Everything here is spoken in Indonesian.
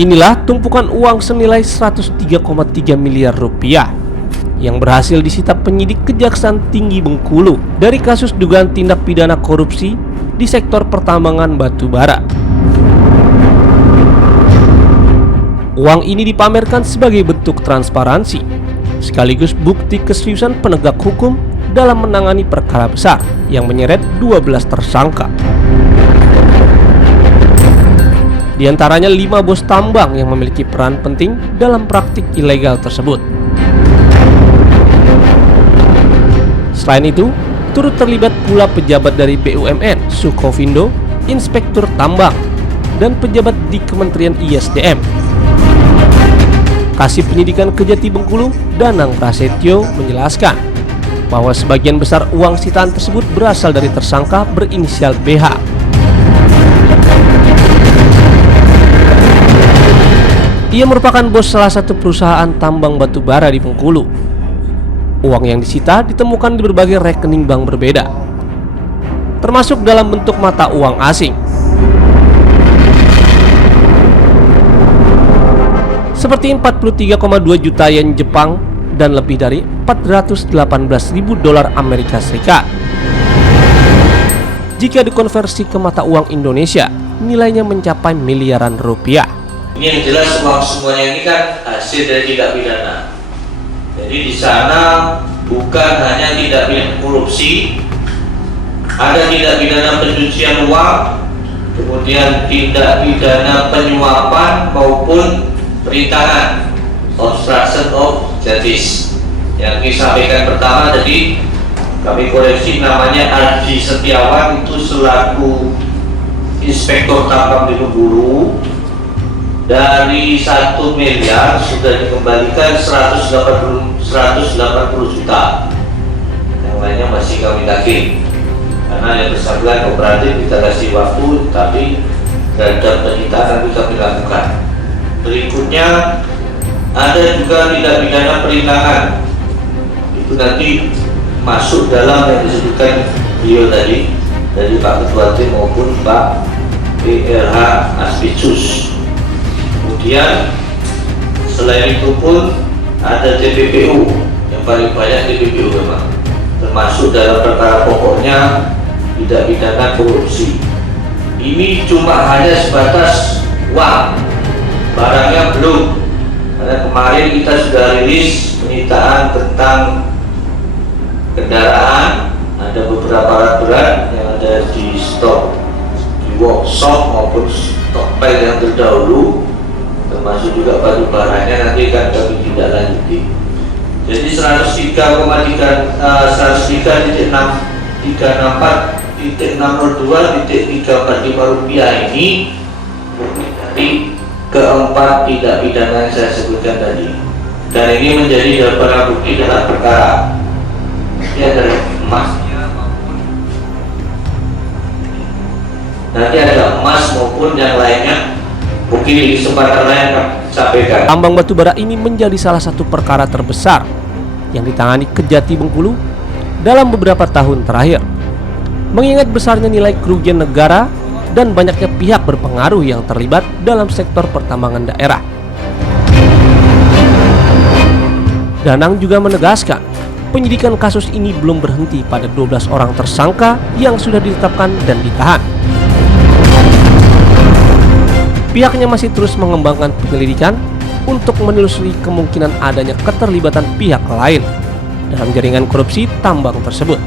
Inilah tumpukan uang senilai 103,3 miliar rupiah yang berhasil disita penyidik Kejaksaan Tinggi Bengkulu dari kasus dugaan tindak pidana korupsi di sektor pertambangan batu bara. Uang ini dipamerkan sebagai bentuk transparansi, sekaligus bukti keseriusan penegak hukum dalam menangani perkara besar yang menyeret 12 tersangka. Di antaranya 5 bos tambang yang memiliki peran penting dalam praktik ilegal tersebut. Selain itu, turut terlibat pula pejabat dari BUMN, Sukovindo, Inspektur Tambang, dan pejabat di Kementerian ISDM. Kasih Penyidikan Kejati Bengkulu, Danang Prasetyo, menjelaskan bahwa sebagian besar uang sitaan tersebut berasal dari tersangka berinisial BH. Ia merupakan bos salah satu perusahaan tambang batu bara di Bengkulu. Uang yang disita ditemukan di berbagai rekening bank berbeda, termasuk dalam bentuk mata uang asing, seperti 43,2 juta yen Jepang dan lebih dari 418.000 dolar Amerika Serikat. Jika dikonversi ke mata uang Indonesia, nilainya mencapai miliaran rupiah. Ini yang jelas uang semuanya ini kan hasil dari tindak pidana. Jadi di sana bukan hanya tindak pidana korupsi, ada tindak pidana pencucian uang, kemudian tindak pidana penyuapan maupun perintangan, obstruction of justice. Yang disampaikan pertama tadi kami koreksi, namanya Ardi Setiawan, itu selaku Inspektur Tambang di Bengkulu. Dari 1 miliar sudah dikembalikan 180 juta. Yang lainnya masih kami tagih, karena yang bersangkutan kooperatif kita kasih waktu, tapi terhadap penyitaan nanti kami lakukan. Berikutnya ada juga tindak pidana perintangan, itu nanti masuk dalam yang disebutkan beliau tadi dari Pak Ketua Tim maupun Pak PLH Aspicus. Kemudian selain itu pun ada TPPU, yang paling banyak TPPU memang, termasuk dalam perkara pokoknya tindak pidana korupsi. Ini cuma hanya sebatas uang, barangnya belum, karena kemarin kita sudah rilis penyitaan tentang kendaraan, ada beberapa alat berat yang ada di stok di workshop maupun stockpile yang terdahulu, termasuk juga batu baranya nanti akan kami tindak lanjuti. Jadi 103,364.602.345 rupiah ini dari keempat tindak pidana yang saya sebutkan tadi, dan ini menjadi barang bukti dalam perkara. Ini ada emasnya maupun nanti ada emas maupun yang lainnya. Mungkin di kesempatan lain sampaikan. Tambang batu bara ini menjadi salah satu perkara terbesar yang ditangani Kejati Bengkulu dalam beberapa tahun terakhir. Mengingat besarnya nilai kerugian negara dan banyaknya pihak berpengaruh yang terlibat dalam sektor pertambangan daerah. Danang juga menegaskan, penyidikan kasus ini belum berhenti pada 12 orang tersangka yang sudah ditetapkan dan ditahan. Pihaknya masih terus mengembangkan penyelidikan untuk menelusuri kemungkinan adanya keterlibatan pihak lain dalam jaringan korupsi tambang tersebut.